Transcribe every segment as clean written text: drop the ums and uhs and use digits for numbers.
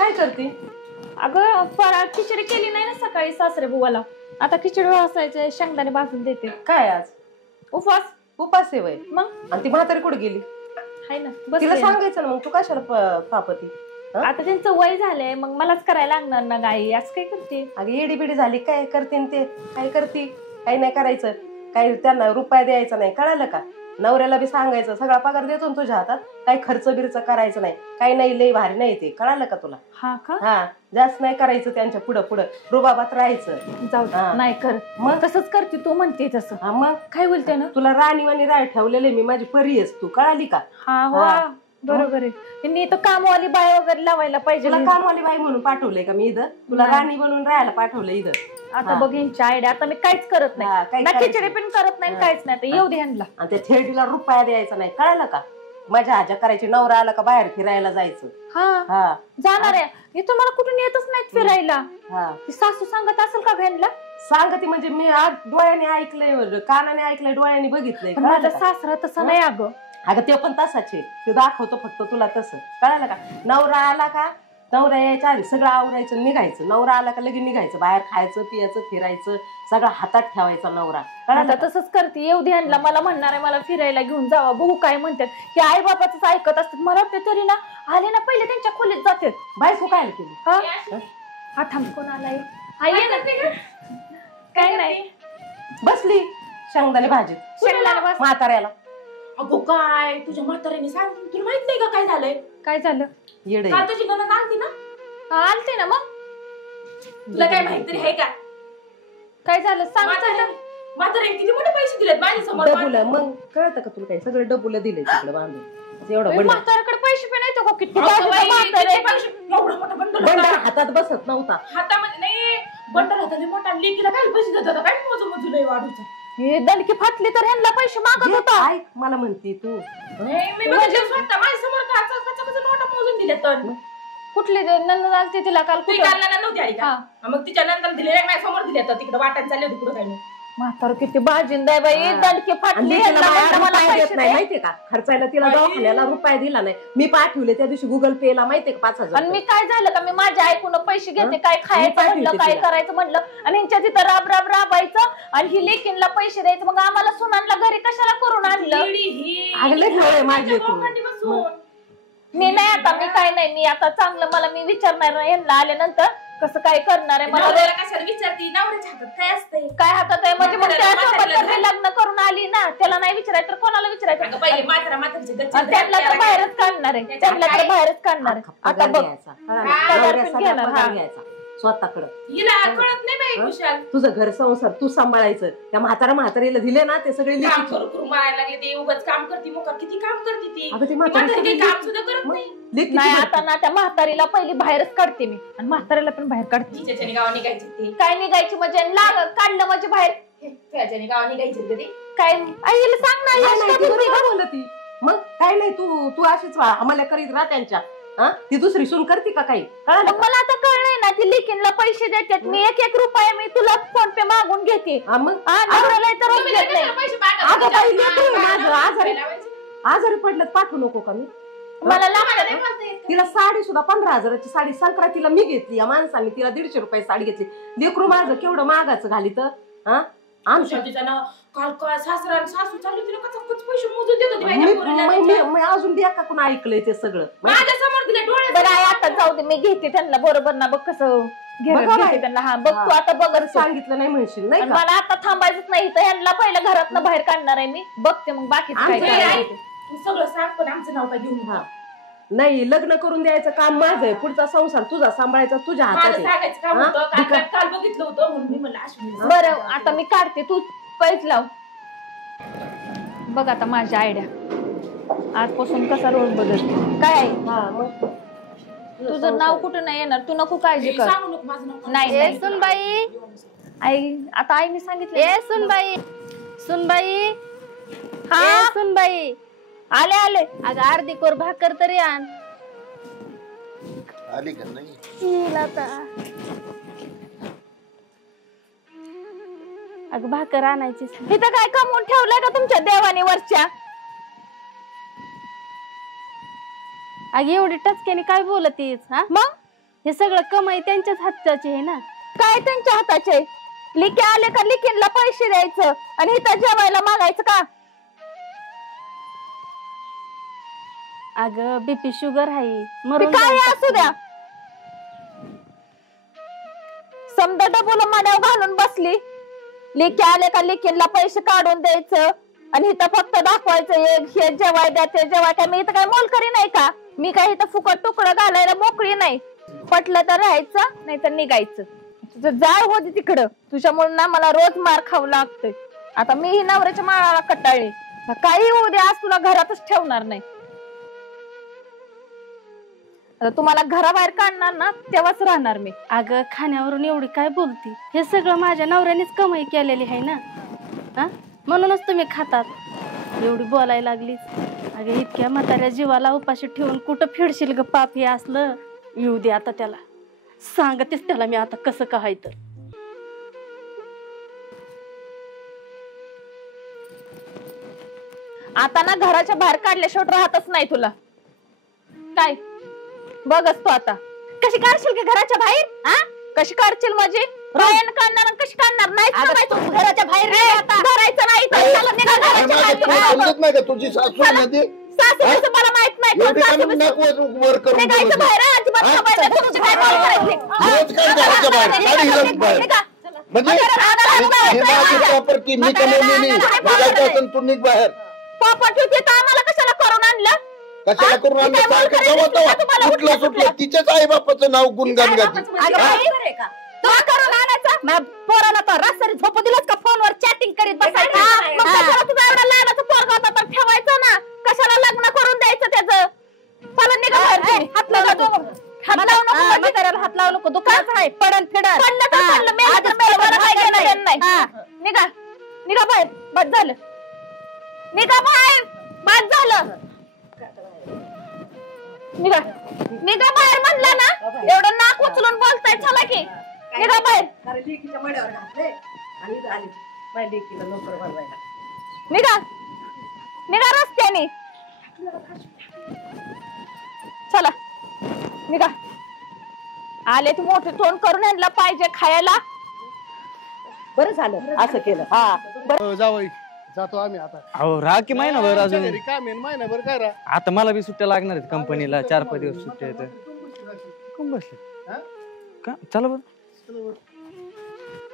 काय करते? अगं फराळ खिचडी केली नाही ना सकाळी सासरे बुवाला. आता खिचडी वासायचे शेंगदाणे भाजून देते. काय आज उपवास? उपास आहे वय. मग आणि ती म्हातारी कुठे गेली? हाय ना तिला बस. सांगायचं ना मग, तू कशाला पापती? आता त्यांचं वय झालंय मग मलाच करायला लागणार ना गाई. आज काय करते? अगं येडी बिडी झाली काय करते ते? काय करते? काही नाही करायचं. काही त्यांना रुपया द्यायचा नाही, कळालं का? नवऱ्याला बी सांगायचं सगळा पगार देतो ना तुझ्या हातात, काही खर्च बिर्च करायचं नाही. काही नाही, लय भारी नाही ते, कळालं का तुला? हा का? हा, जास्त नाही करायचं त्यांच्या पुढं पुढं, रुबाबात राहायचं. जाऊ हा. नाही कर. मग तसंच करते तू म्हणते तसं. हा मग काय बोलते ना तुला राणीवाणी राय ठेवलेले मी, माझी परी आहेस तू, कळाली का? हा हो हा. बरोबर आहे. त्यांनी तर कामवाली बाय वगैरे लावायला पाहिजे. तुला कामवाली बाई म्हणून पाठवलंय का मी इथं? तुला राणी बनवून राहायला पाठवलं इथं? आता बघ यांची आयडिया. आता मी काहीच करत हा, नाही काही ना, करायचं खिचडी पण करत नाही काहीच नाही. तर येऊ दे ह्यांना. आणि त्या थेरडीला रुपया द्यायचा नाही, कळालं का? माझ्या हाज्या करायची, नवरा आला का बाहेर फिरायला जायचं. हा हा जाणार आहे. इथं मला कुठून येतच नाहीत फिरायला. हा, ती सासू सांगत असेल का ह्यांना? सांगते म्हणजे मी आज डोळ्याने ऐकलंय, कानाने ऐकलंय, डोळ्याने बघितलंय. पण माझा सासरा तसा नाही अगं. अगं ते पण तसाच आहे, ते दाखवतो फक्त तुला तसं, कळालं का? नवरा आला का, नवरा यायच्या आधी सगळं आवरायचं निघायचं. नवरा आला का लगेच निघायचं, बाहेर खायचं पियाचं फिरायचं, सगळं हातात ठेवायचा नवरा, कळालं आता का? तसंच करते. येऊ दे ह्यांना. मला म्हणणार आहे मला फिरायला घेऊन जावा, बघू काय म्हणतात. की आई बाबाच ऐकत असतात. मला वाटतं तरी ना आले ना पहिले त्यांच्या खोलीत जातात. बायको काय केली? हा थांब, कोण आलाय? आई ये ना. काय नाही, बसली शेंगदाणे भाजीत शेंगदाणे बस. म्हाताऱ्याला. अगो काय तुझ्या म्हाताऱ्याने सांगितलं, तुला माहित नाही का काय झालंय? काय झालं? येडे काल तुझी नणंद आलती ना, आलते ना. मग तुला काय माहिती आहे का? काय झालं सांग. म्हाताऱ्याने किती मोठे पैसे दिलेत माझ्या समोर. डबुल मग कळतं का तुला? काय सगळं डबुल दिले तिकडे बांधून एवढं बंडल. म्हाताऱ्याकडे पैसे पण येतो का? किती एवढं मोठं बंडल बंडल हातात बसत नव्हता. हातामध्ये नाही, बंडल हाताने मोठा. लेकीला काय पैसे देत होता? काय मोजू लय वाढूचा. हे दणकी फाटली तर ह्यांना पैसे मागत होता. ऐक मला म्हणती तू, मी बघितलं स्वतः माझ्या समोर. कचा नोटा मोजून दिल्या. तर कुठली नंद आलती तिला काल? ती काल नव्हती आली का? मग तिच्या नंतर दिले माझ्या समोर दिले. तर तिकडे वाटायला चालले होते पुढे काही. म्हातार किती बाजिंदा आहे बाई. दणकी फाटली. माहितीये का? खर्चायला तिला दवाखान्याला रुपया दिला नाही. मी पाठवले त्या दिवशी गुगल पे ला, माहितीये का? 5,000. आणि मी काय झालं का, मी माझ्या ऐकून पैसे घेते, काय खायचं म्हणलं, काय करायचं म्हणलं, आणि ह्यांच्या तिथं राब राब राबायचं आणि ही लेकीनला पैसे द्यायचं. मग आम्हाला सुनांना घरी कशाला करून आणलं? मी नाही आता, मी काय नाही, मी आता चांगलं मला मी विचारणार नाही ह्यांना आल्यानंतर कसं काय करणार आहे. मला कशाला विचारती? नवऱ्याच्या हातात काय असतंय? काय हातात आहे म्हणजे? मग त्यासोबत लग्न करून आली ना, त्याला नाही विचारायचं तर कोणाला विचारायचं? पहिले म्हाताऱ्याचे त्यांना तर बाहेरच काढणार आहे. त्यांना तर बाहेरच काढणार आहे. आता बघ घ्यायचा स्वतःकडं. हिला कळत नाही बाई खुशाल. तुझं घर संसार तू सांभाळायचं. त्या म्हातारीला दिले ना ते सगळे काम करू मारायला लागले. ते उगाच काम करते, मुका किती काम करते ती. अगं ती म्हातारी काम सुद्धा करत नाही. नाही आता ना, त्या म्हातारीला पहिली बाहेरच काढते मी आणि म्हातारीला पण बाहेर काढते. तिच्याच्याने गावा निघायची ते. काय निघायची म्हणजे? काढलं म्हणजे बाहेर. त्याच्याने गावा निघायची ते काय? आईला सांग ना. ती मग काय नाही, तू अशीच आम्हाला करीत राहा त्यांच्या. ती दुसरी सून करते का काही? मला आता कळलंय ना, ती लेकीनला पैसे देतात. मी 1-1 रुपया मी तुला फोन पे मागून घेते. आजारी पडलं पाठवू नको का? मी मला तिला साडी सुद्धा 15,000ची साडी संक्रांतीला मी घेतली. या माणसाने तिला 150 रुपये साडी घेतली. लेकरू माझं केवढं मागाचं घाली तर. काल काय सासरा सासू चालू तिला कच पैसे मोजून देत होते. मी अजून बी एका कोण ऐकलंय ते सगळं माझ्या समोर दिले डोळे. बरं आता जाऊ दे, मी घेते त्यांना बरोबर ना. बघ कसं घेते त्यांना. हा बघ तू आता बघ. सांगितलं नाही म्हणशील नाही. मला आता थांबायचंच नाही तर ह्यांना पहिलं घरातनं बाहेर काढणार आहे मी. बघते मग बाकीचं काय करायचं. तू सगळं सांग पण आमचं नाव काय घेऊन. नाही, लग्न करून द्यायचं काम माझं आहे. पुढचा संसार तुझा सांभाळायचा तुझ्या हातात आहे. काल बघितलं होतं म्हणून मी म्हणलं. बरं आता मी काढते, तू पैसे लाव. बघ आता माझी आयडिया आजपासून कसा रोल बदलते. काय आहे तुझं नाव कुठं नाही येणार. तू नको काळजी कर. नाही सुनबाई. आई आता आईने सांगितलं. सुनबाई, सुनबाई, हा सुनबाई आले आले. अगं अर्धी कोर भाकर तरी आण. आली का नाही? अगं भाकर आणायची. इथं काय कमवून ठेवलंय का तुमच्या देवाने वरच्या? अगं एवढी टचक्याने काय बोलतीस? हा मग हे सगळं कमाई त्यांच्याच हाताची आहे ना. काय त्यांच्या हाताचे? लिकी आले का लिकींना पैसे द्यायचं आणि इथं जेवायला मागायचं का? अगं बीपी शुगर आहे, ते मरून काय जाईल असू द्या. समजा डबुला माड्यावर घालून बसली. लेकी आले का लेकींना पैसे काढून द्यायचं आणि इथं फक्त दाखवायचं हे जेवाय द्या ते जेवाय. काय मी इथं काय मोलकरी नाही का? मी काय इथं फुकट तुकडं घालायला मोकळी नाही. पटलं तर राहायचं नाही तर निघायचं. तुझं जाळ होती तिकडं. तुझ्यामुळे ना मला रोज मार खावं लागतोय. आता मी ही नवऱ्याच्या माळाला कटाळले. काही होऊ दे, आज तुला घरातच ठेवणार नाही. आता तुम्हाला घराबाहेर काढणार ना तेव्हाच राहणार मी. अगं खाण्यावरून एवढी काय बोलती? हे सगळं माझ्या नवऱ्यानेच कमाई केलेली आहे ना. हा, म्हणूनच तुम्ही खातात. एवढी बोलायला लागलीच. अगं इतक्या म्हाताऱ्या जीवाला उपाशी ठेवून कुठं फिरशील ग पाप? हे असलं येऊ दे आता त्याला. सांगतेच त्याला मी आता कसं काय तर. आता ना घराच्या बाहेर काढल्याशिवाय राहतच नाही तुला. काय बघच तू आता कशी काढशील की घराच्या बाहेर? हा, कशी काढशील म्हणजे? रायन काढणार आणि कशी काढणार? नाही घराच्या बाहेर धरायचं नाही तर चला निघा घराच्या बाहेर. तुझी सासू आहे ना ती? सासूचं मला माहित नाही. कोण एवढी सासू का नको वर करून निघायचं बोलत बाहेर. अजिबात हा? खबर नाही. तुमची काय बोल करायची? रोज काय घराच्या बाहेर? काढ हिलाच बाहेर. निघा. म्हणजे हे माझी प्रॉपर्टी मी कमवलेली. निघायचं असेल तू निघ बाहेर. प्रॉपर्टी होती तर आम्हाला कशाला करून आणलं? कशाला करून आणलं? सारखं जवळ कुठलं सुटलं तिच्याच आई बापाचं नाव गुणगान गाती. तुला करून आणायचं पोराला तर रात्री झोपू दिलंच का? फोनवर चॅटिंग करीत बसायचं. मग कशाला तुझा एवढा लहानाचा पोरगा होता तर ठेवायचं ना. कशाला लग्न करून द्यायचं त्याचं? चला निघा बाहेर. हात लावू नको. हात लावू नको. म्हाताऱ्याला हात लावू नको. दुकानच आहे. पडन फिडन पडलं तर पडलं. मेलं तर मेलं. मला काय घेणं नाही. निघा निघा बाहेर. बस झालं. निघा बाहेर. बस झालं. निघा निघा बाहेर म्हणला ना. एवढं नाक उचलून बोलताय. चला की निघा बाहेर. लेकीच्या मड्यावर घातले आणि इथं आली माझ्या लेकीला नोकर बनवायला. निघा निघा रस्त्याने. चला निघा. आले तू मोठे तोंड करून आणला पाहिजे खायला. बरं झालं असं केलं. हा जावई जातो आम्ही आता. अहो राहा की महिनाभर अजून. घरी काम आहे महिनाभर काय राहा. आता मला बी सुट्ट्या लागणार आहेत कंपनीला. 4-5 दिवस सुट्ट्या आहेत. कोण बसले का? चला बरं.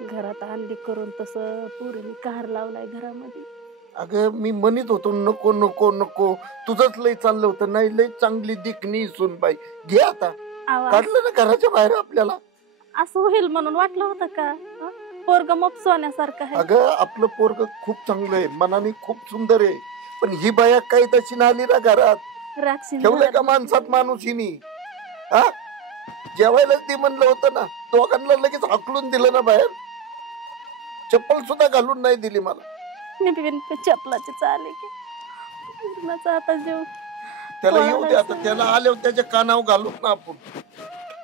घरात आणली करून तसं पुरीने कार लावलाय घरामध्ये. अगं मी म्हणत होतो नको नको नको. तुझंच लय चाललं होतं. नाही लय चांगली दिखणी सुनबाई घे आता. आवाज काढलं ना घराच्या बाहेर आपल्याला. असं होईल म्हणून वाटलं होतं का? पोरग मग सोन्यासारखं आहे. अगं आपलं पोरग खूप चांगलं आहे. मनाने खूप सुंदर आहे. पण ही बाया काही तशी नाही ना घरात. राक्षी ठेवलंय का माणसात माणूस हिनी? हा, जेवायला ते म्हणलं होतं ना. दोघांना लगेच हाकलून दिलं ना बाहेर. चप्पल सुद्धा घालून नाही दिली मला. मी बिन चपलाची चाले की पूर्णाचा आता जेव त्याला येऊ दे आता. त्याला आल्यावर त्याच्या कानावर घालून ना आपण.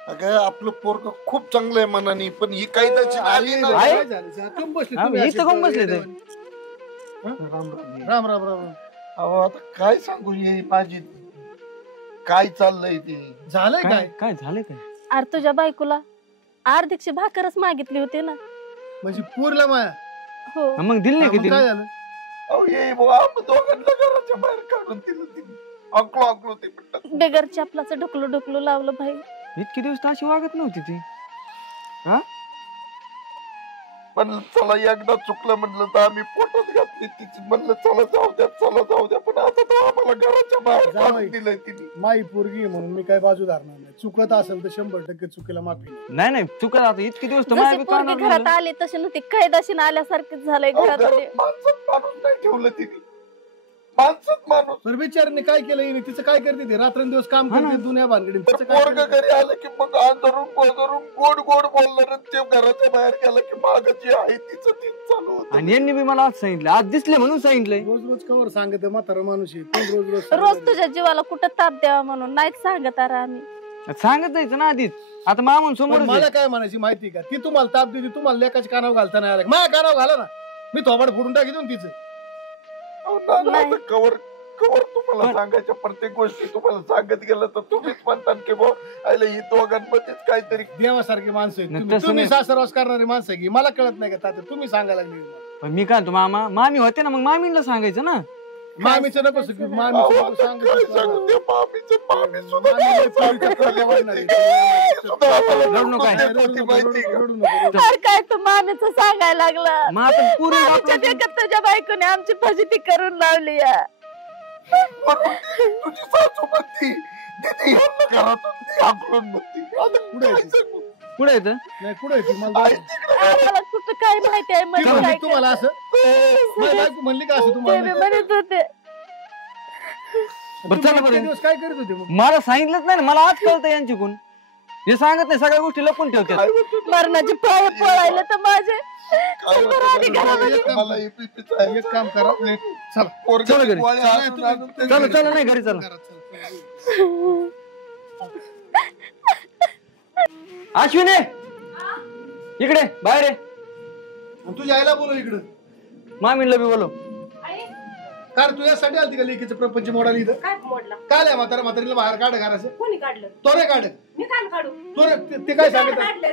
अगं आपलं पोरग खूप चांगलं आहे मनाने. पण ही काही तशी आली ना. काय झालं? कम बसले हा, तुम्ही इथं कोण बसले ते? राम राम राम. अहो आता काय सांगू ये माझी काय चाललंय ते. झालंय काय? काय झालंय काय? अरे तुझ्या बायकोला अर्धीकशी भाकरच मागितली होती ना. म्हणजे पूरला माया. हो हा, मग दिली नाही मग किती? काय झालं? अहो ये बुवा, आम्ही दोघांना घराच्या बाहेर काढून दिलं तिने. अकलो अकलो ते म्हणतात. बेगर चपलाचं ढुकलू ढुकलू लावलं भाई. इतके दिवस तर अशी वागत नव्हती ती. हा, म्हणलं चला एकदा चुकलं म्हणलं तर आम्ही पोटात घातली तिची. म्हणलं चला जाऊ द्या. पण आता तर आम्हाला घराच्या बाहेर काढून दिलंय तिने. माई पोरगी म्हणून मी काय बाजू धरणार नाही. चुकत असेल तर 100% चुकीला माफी नाही. नाही नाही चुकत. आता इतके दिवस तर जशी माझ्या बी पोरगी कानावर घरात गेलं. आली तशी नव्हती. कैदाशीन आल्यासारखीच झालंय अहो, घरात. घरात माणसात माणूस नाही ठेवलं तिने. माणसात माणूस. तर बिचारीने काय केलं हिने? तिचं काय करते ते? रात्रंदिवस काम करते दुनिया भानगडी. तिचं काय पोरग करते? घरी आलं की मग आंधरून गोदरून गोड गोड बोलणार. ते घराच्या बाहेर गेलं की माग जी आहे तिचं तीच चालू होतं. आणि यांनी बी मला आज सांगितलं. आज दिसले म्हणून सांगितलंय. रोज रोज कवर सांगते म्हातारा माणूस आहे. कोण रोज रोज रोज सांगते? तुझ्या जीवाला कुठं ताप द्यावा म्हणून नाहीच सांगत अरे आम्ही. सांगत जायचं ना आधीच. आता मामून पण समोर मला काय म्हणायची माहिती का? ती तुम्हाला ताप देते. तुम्हाला लेकाच्या कानावर घालता नाही आला. माझ्या कानावर घाला ना. मी थोबाड फोडून टाकी तिचं. अहो, ना, ना, आता कवर कवर तुम्हाला सांगायच्या प्रत्येक गोष्टी तुम्हाला सांगत गेलं तर तुम्हीच म्हणता की भाऊ आयला ही दोघांमध्येच काहीतरी देवासारखी माणसं आहेत. नाही, तुम्ही- तसं तुम्ही नाही. सासरवास करणारी माणसं आहे की मला कळत नाही का तात्या तुम्ही सांगायला लागले पण मी काय म्हणतो मामा मामी होते ना मग मामीला सांगायचं ना. मामीचं नको की अहो, मामीचं आता काय सांगू सांगितलं त्या मामी सुद्धा मामी पोरीच्या पोरीला वाढणार आहे. ती सुद्धा आम्हाला रडू नका. नको देत होती माहिती का? रडू नको. तर काय तू मामीचं सांगायला लागला मग आता पुरी मामीच्या देखत तुझ्या बायकोने आमची फजिती करून लावली या. म्हणून तुझी सासू म्हणती दीदी यांना घरातून ती हाकलून म्हणती आता पुढे काय आहे. सांगू? पुढे येतं. नाही कुठे आहे ती मला आई दाखव. तिकडे आम्हाला कुठं काय माहिती आहे ती मला म्हणली काय तुम्हाला असं माझी बायको म्हणली का असं ते तुम्हाला मी म्हणत होते. बरं चला तुम्ही बरं. इतके दिवस काय करीत होते मग? मला सांगितलंच नाही ना, मला आज कळतं यांच्याकडून. हे सांगत नाही सगळ्या गोष्टी लपून ठेवतात. काय म्हणतो? मरणाची पाय पळायला तर माझे काय चल बरं, आधी म्हणतो? घरामध्ये. मला EPP चा आहे. एक काम करा चला पोरगं चला घरी. पोळी आणून आणून ते चला घरी. चला नाही घरी चला. घरात चला. अश्विनी इकडे बाहेर आहे. आणि तुझ्या आईला बोलव इकडं मामीला बी बोलव. कारण तू यासाठी आलती का लेकीचं प्रपंच मोडाली इथं काय मोडला काय आहे म्हातारीला बाहेर काढ घराचं कोणी काढलं तो रे काढ मी काय काढू तो रे ते काय सांगत काढलं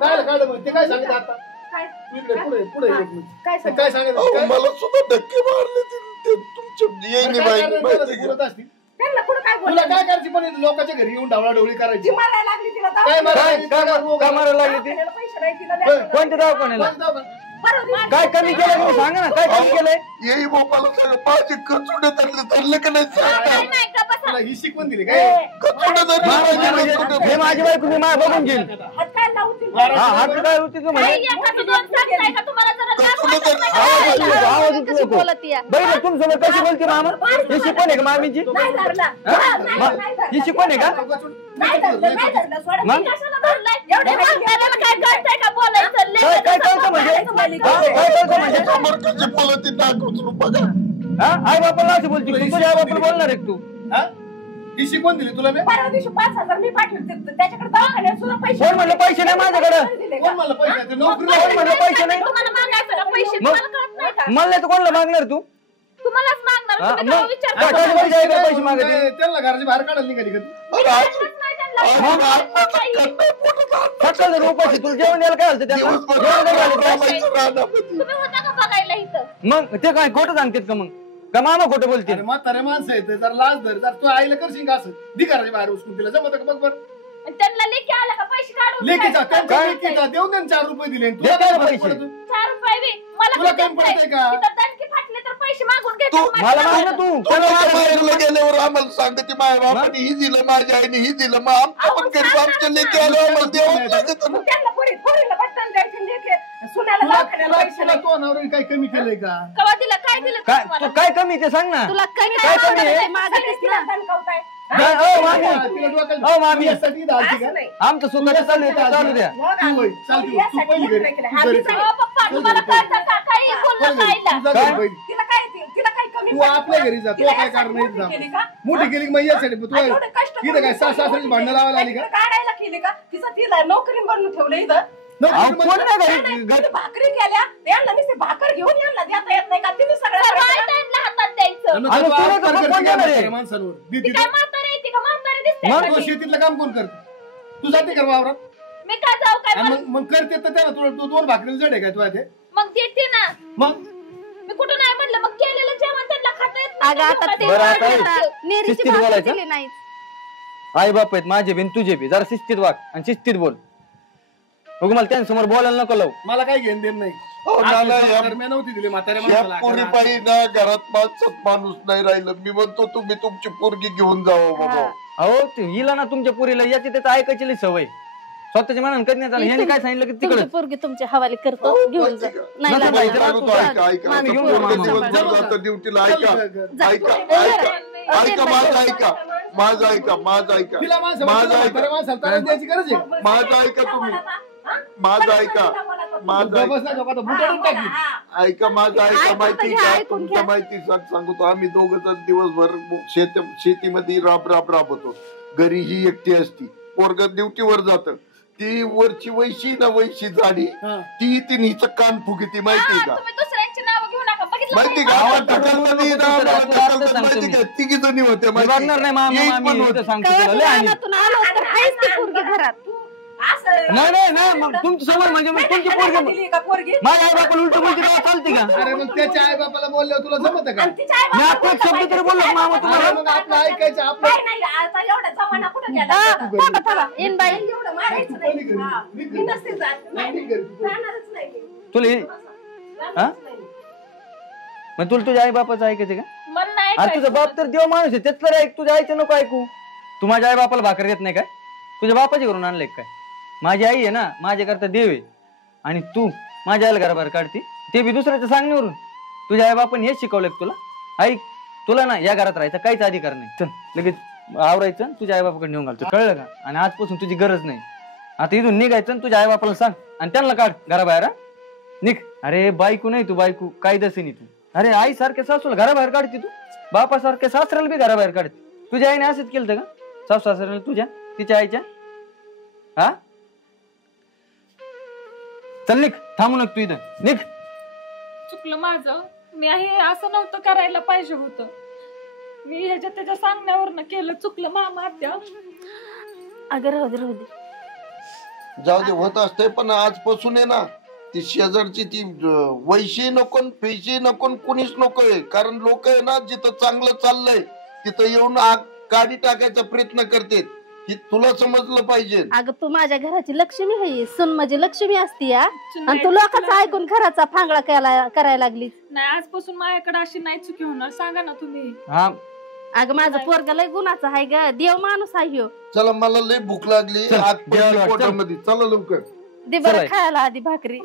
काय काढ मग ते काय सांगत आता काय तू इकडे पुढे पुढे एक मिनिट. काय ते काय सांगत अहो, काय मला सुद्धा धक्के मारले ते तुमच्या येईनी काय माहिती करणार माहिती त्याला का? बोलत असती त्यांना कुठं काय तुला बोललं काय करायची पण लोकांच्या घरी येऊन ढवळाढवळी करायची जी मारायला लागली तिला काय दवाखान्यात काय मारायला लागली ती? पैसे नाही तिला होय. द्यायला. कोणत्या दवाखान्याला? कोणत्या दवाखान्यात? बरं दिवशी काय कमी केलं तुम्ही सांगा ना, काय कमी केलंय? येई बापाला सांगा माझे कचुडे धरले का नाही सांगा नाही का बसा. तुला ही शिकवण दिली काय कचुडे धरले हे माझी बायको मी बघून घेईन. हात काय लावतील हा हात काय होती तू म्हणजे? एखादं दोन सांगताय का तुम्हाला जरा जास्त कचुडे धरले आवाज येतो, आवाज येतो कशी नको. बोलत या. बघितलं तुमच्यासोबत कशी बोलते मामा? ही शिकवण आहे का मामीची? नाही धरला हा? नाही मा- धरला. ही शिकवण आहे का? नाही धरलं नाही धरलं सोडा. मग? कशाला धरलाय? एवढे म्हाताऱ्याला काय कळतंय का बोलायचं? काय काय कळतं म्हणजे? हा, काय कळतं म्हणजे? समोर कशी बोलत ती नाक उचलून बघा हा आई बापाला अशी बोलते तू तुझ्या आई बापाला बोलणार आहे का तू? हा? ही शिकवण दिली तुला मी परवा दिवशी 5,000 मी पाठवले त्याच्याकडे दवाखान्यात सुद्धा पैसे कोण म्हणलं पैसे नाही माझ्याकडे? दिले कोण का? मला पैसे नाही? ते नोकरी कोण म्हणलं पैसे नाही? तुम्हाला मागायचं का पैसे? मग? तुम्हाला कळत नाही का? मला नाही तर कोणाला मागणार तू? तुम्हालाच मागणार. हा, तुम्ही तेव्हा मग? विचार काय- करा. काय तुझ्या आईला पैसे मागते? काय त्यांना घराच्या बाहेर काढायला निघाली का तू? अरे आज कळत नाही त्यांना. आज आत्माचं करणार पोटात आत्मा. सकाळ जर उपाशी तुला जेवण द्यायला काय झालं त्यांना? दिवसभर जेवण नाही झालं का? रामायचं रानामध्ये. तुम्ही होता का बघायला इथं? मग ते काय खोटं सांगतात का मग? का मामा खोटं बोलते? अरे म्हातारे माणसं आहेत जर लाज धर जर तू आईला करशील का असं दी घराच्या बाहेर उचकून तिला जमत का बघ बरं आणि त्यांना लेखी आला का पैसे काढून लेकीचा द्यायचं? त्यांच्या काय? लेकीचा देऊन दे ना 4 रुपये दिले दे त्याला पैसे. 4 रुपये दे. मला तुला किती कमी पडतंय द्यायचे? का? इथं दणकी फाटले तर पैसे मागून घेतात. तू- मला माग ना तू. तुला माहेरला गेल्यावर आम्हाला सांगते माझ्या बापाने ही दिलं माझ्या आईने ही दिलं मग आमच्या पण गरीब आमच्या लेकी आलो आम्हाला द्यावं लागत ना. त्यांना पोरीला बटन द्यायचे लेके सुनाला तुला दवाखान्याला पैसे तुला नाही. तो नवऱ्याने काही कमी केलंय का कवा दिलं? काय दिलं काय तुम्हाला? तू काय कमी ते सांग ना. तुला काय काय कमी आहे? सगळे तिला दणकावताय. नाही, ओ मामी. तिला डोक्याला- हो, मामी. तू यासाठी इथं आलती का? असं नाही. आमचं सुखाचं चालू आहे ते चालू द्या. तू होय, चाल तू. तू यासाठी पहिली घरी. नाही केलं. तू हा, घरी तिचा- चल. हो, पप्पा तुम्हाला कळतं का? काही बोललं चल घरी. खायला. तू जा काय? घरी पहिली. तिला काही कमी तू पडलं? आपल्या घरी जा. तू तिला काय यासाठी कारण नाही मोठी केली जा. का? मोठी केली की मग यासाठी तू आणि एवढे कष्ट इथं काय करून सासऱ्याची भांडणं लावायला आली का तिला काढायला केली का तिचं तिला नोकरी बनवून ठेवलं इथं अहो, कोण नाही नाही, घरी तिने भाकरी केल्या यांना नुसते भाकर घेऊन यांना देता येत नाही का तिने सगळं सर्व करायचं. आयत्यांना हातात द्यायचं. आणि आणि तू तुला आज तर करते कोण का देणार आहे? म्हाताऱ्या माणसांवर दी ती तिला. काय म्हातारी आहे ती का? म्हातारी दिसते मग? का तू ती? शेतीतलं काम कोण करते तू जाते का वावरात मी काय जाऊ काय आणि बोलू? मग करते तर त्याला तुला तू 2 भाकरीला जड आहे का तू ते मग देते ना. मग मी कुठं नाही म्हणलं. मग केलेलं जेवण त्यांना खाता येत नाही. अगं आता ते बरं, आता नेरीची शिस्तीत भाकर बोलायचं? दिली नाही आई बाप आहेत माझे बिन तुझे बी जरा शिस्तीत वाग आणि शिस्तीत बोल. बघ मला त्यांच्यासमोर बोलायला नको लावू. मला काही घेणं देणं नाही हो, नाना, या- दरम्यान नव्हती दिली म्हाताऱ्या या माणसाला पोरी घरात. पायी ना घरात माणसात माणूस नाही राहिलं मी म्हणतो तुम्ही तुमची पोरगी घेऊन जावं बाबा अहो ते हिला ना तुमच्या पुरीला याची त्याचं ऐकायची लई सवय. स्वतःच्या मनानं कधी नाही झालं. ह्याने काय सांगितलं की तुमची तिकडे पोरगी तुमच्या हवाली करतो हो, घेऊन जा माहिती का? नाही नको लागणार. पाहिजे, सांगतो, ऐका, ऐका. माझं घेऊन पोरगं जा, मामा. सांभाळ. दिवसभर जातं ड्युटीला ऐका चल, जा. ऐका ए, ऐका बरं. ऐका माझं ऐका माझं ऐका माझं ऐका तिला माणसं माझं म्हाताऱ्या ऐका माणसाला त्रास द्यायची गरज आहे माझं ऐका तुम्ही माझं ऐका माझं गबस ऐका नाही का? आता बुटाडून टाकली ऐका माझं ऐका ऐका, माहिती म्हणजे का ऐकून तुमच्या घ्या. माहिती सांगतो आम्ही दोघं जण दिवसभर शेतीमध्ये राबतो घरी ही एकटी असती पोरग ड्युटीवर जात ती वरची वैशी ना वैशी झाडी हा. ती हिचं कान फुगती माहिती हा, का तुम्ही दुसऱ्यांची नावं घेऊ नका. बघितलं माहिती का आवाज आपण ढकलताना टाकून ना, तुला ढकलताना अर्थ सांगतो माहिती मी. का तिघी जणी होत्या मी माहिती बघणार नाही मामा एक मामी पण मी होतं. तर सांगतो तुला लय आणि. रानातून आलो तर आहेच ती पोरगी घरात. नाही नाही नाही मग तुमच्या समोर म्हणजे मग तुमची पोरगी दिली का पोरगी माझ्या आई बापाला उलट बोलते तेव्हा चालते का अरे मग त्याच्या आई बापाला बोलल्यावर तुला जमत का? मी आता एक शब्द तरी बोललो मामा अरे तुम्हाला मग आपलं ऐकायचं आपलं काय नाही आता एवढा जमाना कुठं गेला थांबा थांबा इन बाई. एवढं मारायचं नाही हा. मी नसते जात नाही जाणारच नाही मी. तुला हे- जाणारच नाही. मग तुला तुझ्या आई बापाचं ऐकायचं का मला नाही अरे तुझा बाप तर देव माणूस आहे तेच तर ऐक तुझ्या आईचं नको ऐकू तू माझ्या आई बापाला भाकर देत नाही काय तुझ्या बापाची घरून आणलंय काय माझी आई आहे ना माझ्याकरता देव आहे आणि तू माझ्या आईला घराबाहेर काढते ते बी दुसऱ्याच्या सांगण्यावरून तुझ्या आई बापाने हेच शिकवलंय तुला ऐक तुला ना या घरात राहायचा काहीच अधिकार नाही चल लगेच आवरायचं तुझ्या आई बापाकडे नेऊन घालतो कळलं का आणि आजपासून तुझी गरज नाही आता इथून निघायचं आणि तुझ्या आई बापाला सांग आणि त्यांना काढ घराबाहेर हा? निघ अरे बायको नाही तू बायको काय दसेनी तू अरे आई सारख्या सासूला घराबाहेर काढते तू बापासारख्या सासऱ्याला बी घराबाहेर काढते तुझ्या आईने असंच केलं का सासू सासऱ्याला तुझ्या तिच्या आईच्या हा चल निघ थांबू नको तू इथं निघ चुकलं माझं मी हे असं नव्हतं करायला पाहिजे होतं मी ह्याच्या त्याच्या सांगण्यावरनं केलं चुकलं मामा आत्या अगं राहू दे राहू दे. जाऊ दे होत असते पण आजपासून आहे ना ती शेजारची ती वैशी नको पैशी नको कुणीच नकोय कारण लोक आहे ना जिथं चांगलं चाललंय तिथं येऊन आग काढी टाकायचा प्रयत्न करते ही तुला समजलं पाहिजे अगं तू माझ्या घराची लक्ष्मी आहे सून माझी लक्ष्मी असती या आणि तू लोकांचं ऐकून घराचा फांगडा करायला लागली. नाही आजपासून माझ्याकडे अशी नाही चुकी होणार सांगा ना तुम्ही हा अगं माझं पोरग लय गुणाचं आहे ग देव माणूस आहे ह्यो. चला मला लय भूक लागली चल, आग जेवायला पडली वाट, चल. पोटामध्ये चला लवकर दे बरं चला. खायला आधी भाकरी.